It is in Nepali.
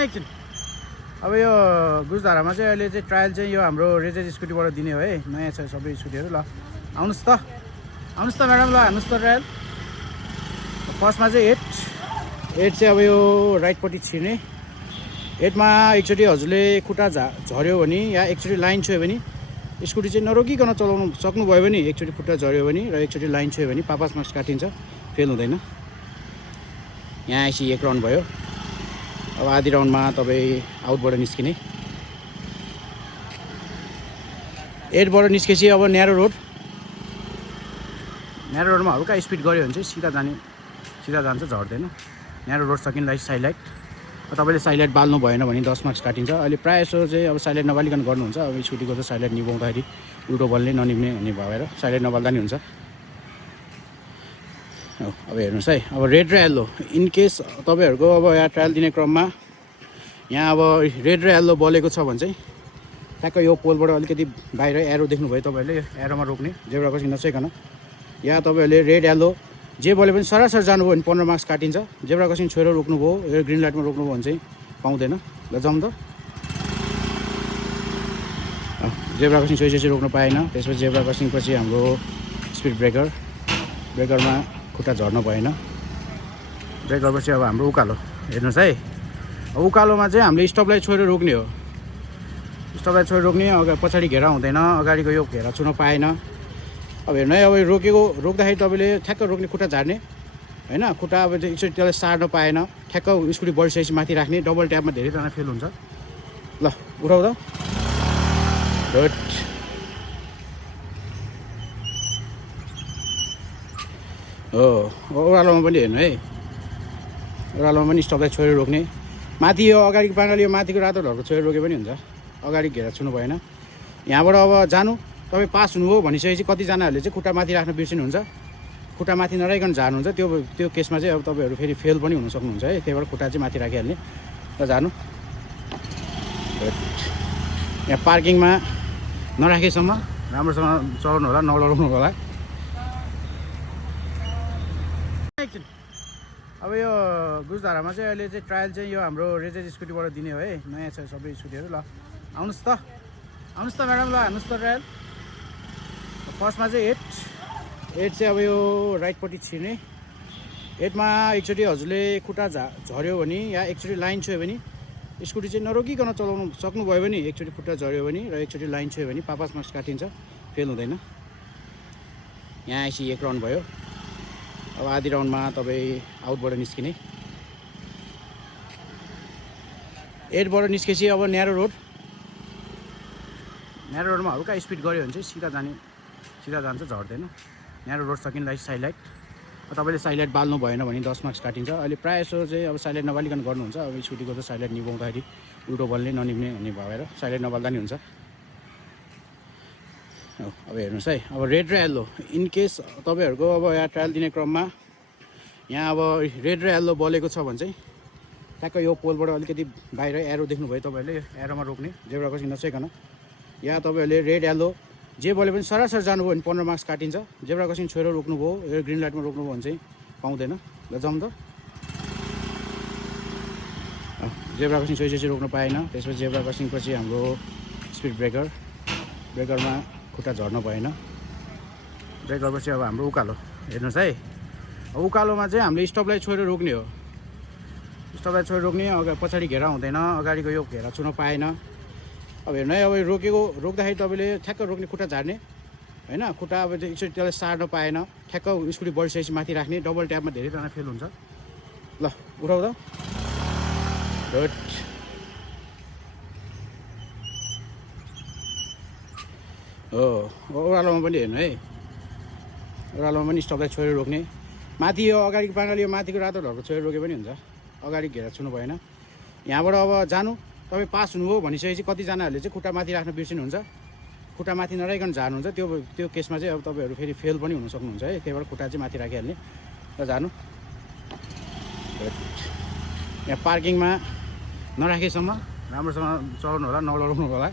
एकछिन अब यो गुजधारामा चाहिँ अहिले चाहिँ ट्रायल चाहिँ यो हाम्रो रेजेज स्कुटीबाट दिने हो है। नयाँ छ सबै स्कुटीहरू। ल आउनुहोस् त म्याडम, ल हान्नुहोस् त ट्रायल। फर्स्टमा चाहिँ एट चाहिँ अब यो राइटपट्टि छिर्ने। एटमा एकचोटि हजुरले खुट्टा झऱ्यो भने या एकचोटि लाइन छोयो भने स्कुटी चाहिँ नरोकिकन चलाउनु सक्नुभयो भने, एकचोटि खुट्टा झऱ्यो भने र एकचोटि लाइन छोयो भने पापास मार्क्स काटिन्छ, फेल हुँदैन। यहाँ आइसी 1 राउन्ड भयो। अब आधी राउन्डमा तपाईँ आउटबाट निस्किने। 8बाट निस्केपछि अब न्यारो रोडमा हल्का स्पिड गऱ्यो भने चाहिँ सिधा जान्छ, झर्दैन। न्यारो रोड सकिनलाई साइड लाइट, तपाईँले साइड लाइट बाल्नु भएन भने 10 मार्क्स काटिन्छ। अहिले प्रायः जसो चाहिँ अब साइड लाइट नबालिकन गर्नुहुन्छ। अब स्कुटीको चाहिँ साइड लाइट निभाउँदाखेरि उल्टो बल्ने ननिभ्ने भन्ने भएर साइड लाइट नबाल्दा नि हुन्छ। अब हेर्नुहोस् है, अब रेड र येल्लो इनकेस तपाईँहरूको अब यहाँ ट्रायल दिने क्रममा यहाँ अब रेड र येल्लो बलेको छ भने चाहिँ ठ्याक्क यो पोलबाट अलिकति बाहिर एरो देख्नुभयो तपाईँहरूले, यो एरोमा रोक्ने, जेब्रा क्रसिङ नछोइकन। या तपाईँहरूले रेड येल्लो जे बोले पनि सरासर जानुभयो भने 15 मार्क्स काटिन्छ। जेब्रा क्रसिङ छोएर रोक्नुभयो, यो ग्रिन लाइटमा रोक्नुभयो भने चाहिँ पाउँदैन। ल जाउँ त। जेब्रा क्रसिङ छोइसकेपछि रोक्नु पाएन। त्यसपछि जेब्रा क्रसिङ पछि हाम्रो स्पिड ब्रेकरमा खुट्टा झर्नु भएन। ब्रेकरपछि अब हाम्रो उकालो हेर्नुहोस् है। अब उकालोमा चाहिँ हामीले स्टपलाई छोएर रोक्ने हो। स्टपलाई छोएर रोक्ने, अगाडि पछाडि घेरा हुँदैन, अगाडिको यो घेरा छुन पाएन। अब हेर्नु है, अब रोक्दाखेरि तपाईँले ठ्याक्क रोक्ने, खुट्टा झार्ने होइन। खुट्टा अब एकचोटि त्यसलाई सार्न पाएन, ठ्याक्क स्कुटी बढिसकेपछि माथि राख्ने। डबल ट्यापमा धेरैजना फेल हुन्छ। ल उठाउ त। गुड। हो ओह्रालोमा पनि हेर्नु है, ओह्रालोमा पनि स्टपलाई छोएर रोक्ने। माथि यो अगाडिको पाङ्गाले यो माथिको रातो ढलको छोएर रोके पनि हुन्छ। अगाडि घेरा छुनु भएन। यहाँबाट अब जानु, तपाईँ पास हुनुभयो भनिसकेपछि कतिजनाहरूले चाहिँ खुट्टा माथि राख्न बिर्सिनुहुन्छ। खुट्टा माथि नराखिकन झार्नुहुन्छ। त्यो केसमा चाहिँ अब तपाईँहरू फेरि फेल पनि हुन सक्नुहुन्छ है। त्यही भएर खुट्टा चाहिँ माथि राखिहाल्ने। र जानु। यहाँ पार्किङमा नराखेसम्म राम्रोसँग चलाउनु होला, नलडाउनु होला। एकछिन अब यो गुजधारामा चाहिँ अहिले चाहिँ ट्रायल चाहिँ यो हाम्रो रेजेज स्कुटीबाट दिने हो है। नयाँ छ सबै स्कुटीहरू। ल आउनुहोस् त म्याडम, ल हान्नुहोस् त ट्रायल। फर्स्टमा चाहिँ एट चाहिँ अब यो राइटपट्टि छिर्ने। 8मा एकचोटि हजुरले खुट्टा झऱ्यो भने या एकचोटि लाइन छोयो भने स्कुटी चाहिँ नरोकिकन चलाउनु सक्नुभयो भने, एकचोटि खुट्टा झऱ्यो भने र एकचोटि लाइन छोयो भने पापास मार्क्स काटिन्छ, फेल हुँदैन। यहाँ आइसी 1 राउन्ड भयो। अब आधी राउन्डमा तपाईँ आउटबाट निस्किने। 8बाट निस्केपछि अब न्यारो रोडमा हल्का स्पिड गऱ्यो भने चाहिँ सिधा जान्छ, झर्दैन। न्यारो रोड सकिनलाई साइड लाइट, तपाईँले साइड लाइट बाल्नु भएन भने 10 मार्क्स काटिन्छ। अहिले प्रायः जसो चाहिँ अब साइड लाइट नबालिकन गर्नुहुन्छ। अब स्कुटीको चाहिँ साइड लाइट निभाउँदाखेरि उल्टो बल्ने ननिभ्ने भन्ने भएर साइड लाइट नबाल्दा नि हुन्छ। अब हेर्नुहोस् है, अब रेड र येल्लो इनकेस तपाईँहरूको अब यहाँ ट्रायल दिने क्रममा यहाँ अब रेड र येल्लो बलेको छ भने चाहिँ ठ्याक्क यो पोलबाट अलिकति बाहिर एरो देख्नुभयो तपाईँहरूले, यो एरोमा रोक्ने, जेब्रा क्रसिङ नछोइकन। या तपाईँहरूले रेड येल्लो जे बोले पनि सरासर जानुभयो भने 15 मार्क्स काटिन्छ। जेब्रा क्रसिङ छोएर रोक्नुभयो, यो ग्रिन लाइटमा रोक्नुभयो भने चाहिँ पाउँदैन। ल जाउँ त। जेब्रा क्रसिङ छोइसकेपछि रोक्नु पाएन। त्यसपछि जेब्रा क्रसिङ पछि हाम्रो स्पिड ब्रेकरमा खुट्टा झर्नु भएन। ब्रेकरपछि अब हाम्रो उकालो हेर्नुहोस् है। अब उकालोमा चाहिँ हामीले स्टपलाई छोएर रोक्ने हो। स्टपलाई छोएर रोक्ने, अगाडि पछाडि घेरा हुँदैन, अगाडिको यो घेरा छुन पाएन। अब हेर्नु है, अब रोक्दाखेरि तपाईँले ठ्याक्क रोक्ने, खुट्टा झार्ने होइन। खुट्टा अब एकचोटि त्यसलाई सार्न पाएन, ठ्याक्क स्कुटी बढिसकेपछि माथि राख्ने। डबल ट्यापमा धेरैजना फेल हुन्छ। ल उठाउ त। गुड। हो ओह्रालोमा पनि हेर्नु है, ओह्रालोमा पनि स्टपलाई छोएर रोक्ने। माथि यो अगाडिको पाङ्गाले यो माथिको रातो ढलको छोएर रोके पनि हुन्छ। अगाडि घेरा छुनु भएन। यहाँबाट अब जानु, तपाईँ पास हुनुभयो भनिसकेपछि कतिजनाहरूले चाहिँ खुट्टा माथि राख्न बिर्सिनुहुन्छ। खुट्टा माथि नराखिकन झार्नुहुन्छ। त्यो केसमा चाहिँ अब तपाईँहरू फेरि फेल पनि हुन सक्नुहुन्छ है। त्यही भएर खुट्टा चाहिँ माथि राखिहाल्ने। र जानु। यहाँ पार्किङमा नराखेसम्म राम्रोसँग चलाउनु होला, नलडाउनु होला।